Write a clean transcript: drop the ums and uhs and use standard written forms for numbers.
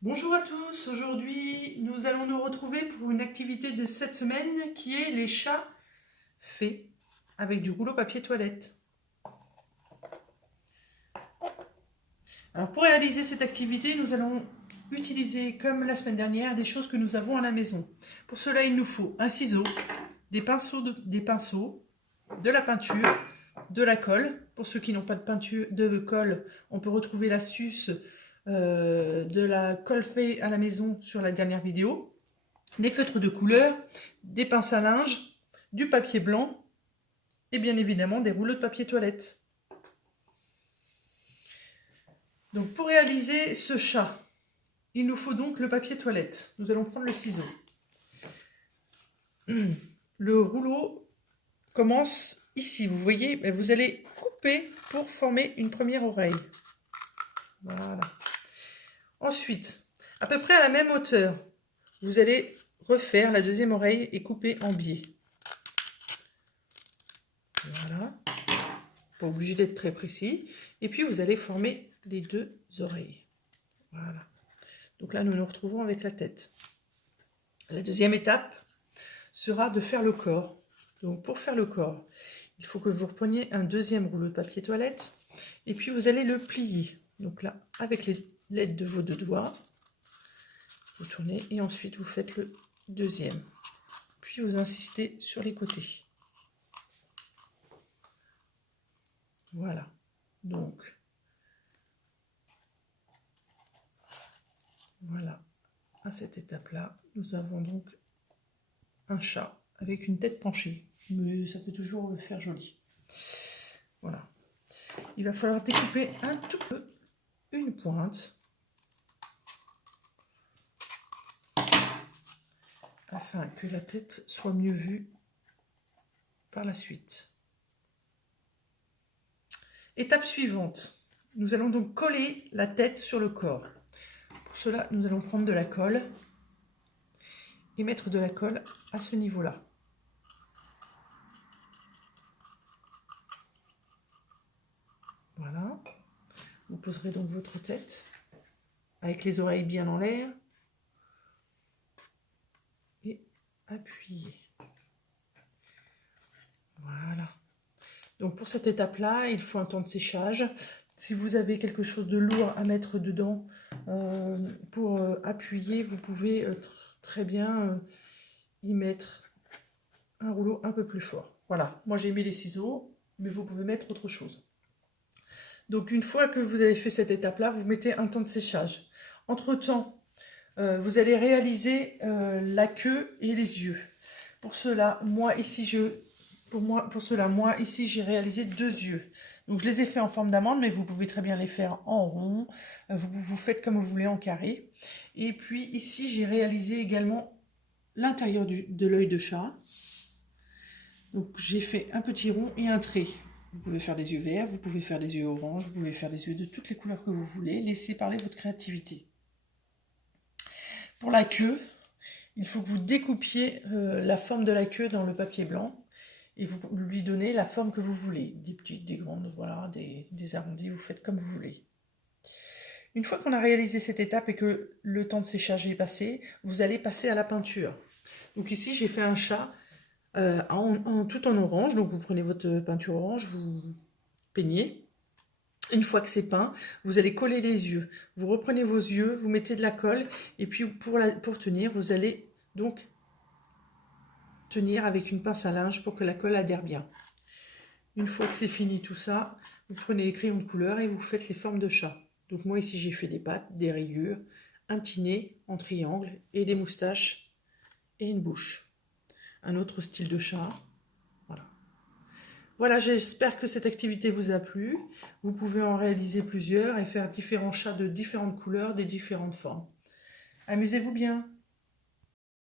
Bonjour à tous, aujourd'hui nous allons nous retrouver pour une activité de cette semaine qui est les chats faits avec du rouleau papier toilette. Alors pour réaliser cette activité, nous allons utiliser comme la semaine dernière des choses que nous avons à la maison. Pour cela il nous faut un ciseau, des pinceaux, de la peinture, de la colle. Pour ceux qui n'ont pas de colle, on peut retrouver l'astuce de la colle fait à la maison sur la dernière vidéo, des feutres de couleur, des pinces à linge, du papier blanc et bien évidemment des rouleaux de papier toilette. Donc pour réaliser ce chat, il nous faut donc le papier toilette. Nous allons prendre le ciseau. Le rouleau commence ici, vous voyez, vous allez couper pour former une première oreille. Voilà. Ensuite, à peu près à la même hauteur, vous allez refaire la deuxième oreille et couper en biais. Voilà. Pas obligé d'être très précis. Et puis vous allez former les deux oreilles. Voilà. Donc là, nous nous retrouvons avec la tête. La deuxième étape sera de faire le corps. Donc pour faire le corps, il faut que vous repreniez un deuxième rouleau de papier toilette et puis vous allez le plier. Donc là, avec l'aide de vos deux doigts, vous tournez et ensuite vous faites le deuxième. Puis vous insistez sur les côtés. Voilà. Donc, voilà. À cette étape-là, nous avons donc un chat avec une tête penchée. Mais ça peut toujours faire joli. Voilà. Il va falloir découper un tout peu une pointe afin que la tête soit mieux vue par la suite. Étape suivante, nous allons donc coller la tête sur le corps. Pour cela, nous allons prendre de la colle et mettre de la colle à ce niveau-là. Voilà. Vous poserez donc votre tête avec les oreilles bien en l'air et appuyez. Voilà. Donc pour cette étape-là, il faut un temps de séchage. Si vous avez quelque chose de lourd à mettre dedans pour appuyer, vous pouvez très bien y mettre un rouleau un peu plus fort. Voilà, moi j'ai mis les ciseaux, mais vous pouvez mettre autre chose. Donc une fois que vous avez fait cette étape-là, vous mettez un temps de séchage. Entre-temps, vous allez réaliser la queue et les yeux. Pour cela, moi ici j'ai réalisé deux yeux. Donc je les ai fait en forme d'amande, mais vous pouvez très bien les faire en rond. Vous faites comme vous voulez en carré. Et puis ici j'ai réalisé également l'intérieur de l'œil de chat. Donc j'ai fait un petit rond et un trait. Vous pouvez faire des yeux verts, vous pouvez faire des yeux orange, vous pouvez faire des yeux de toutes les couleurs que vous voulez. Laissez parler votre créativité. Pour la queue, il faut que vous découpiez la forme de la queue dans le papier blanc et vous lui donnez la forme que vous voulez. Des petites, des grandes, voilà, des arrondis, vous faites comme vous voulez. Une fois qu'on a réalisé cette étape et que le temps de séchage est passé, vous allez passer à la peinture. Donc ici, j'ai fait un chat tout en orange. Donc vous prenez votre peinture orange, vous peignez. Une fois que c'est peint, vous allez coller les yeux. Vous reprenez vos yeux, vous mettez de la colle et puis pour tenir, vous allez donc tenir avec une pince à linge pour que la colle adhère bien. Une fois que c'est fini tout ça, vous prenez les crayons de couleur et vous faites les formes de chat. Donc moi ici j'ai fait des pattes, des rayures, un petit nez en triangle et des moustaches et une bouche. Un autre style de chat. Voilà. Voilà, j'espère que cette activité vous a plu. Vous pouvez en réaliser plusieurs et faire différents chats de différentes couleurs, des différentes formes. Amusez-vous bien!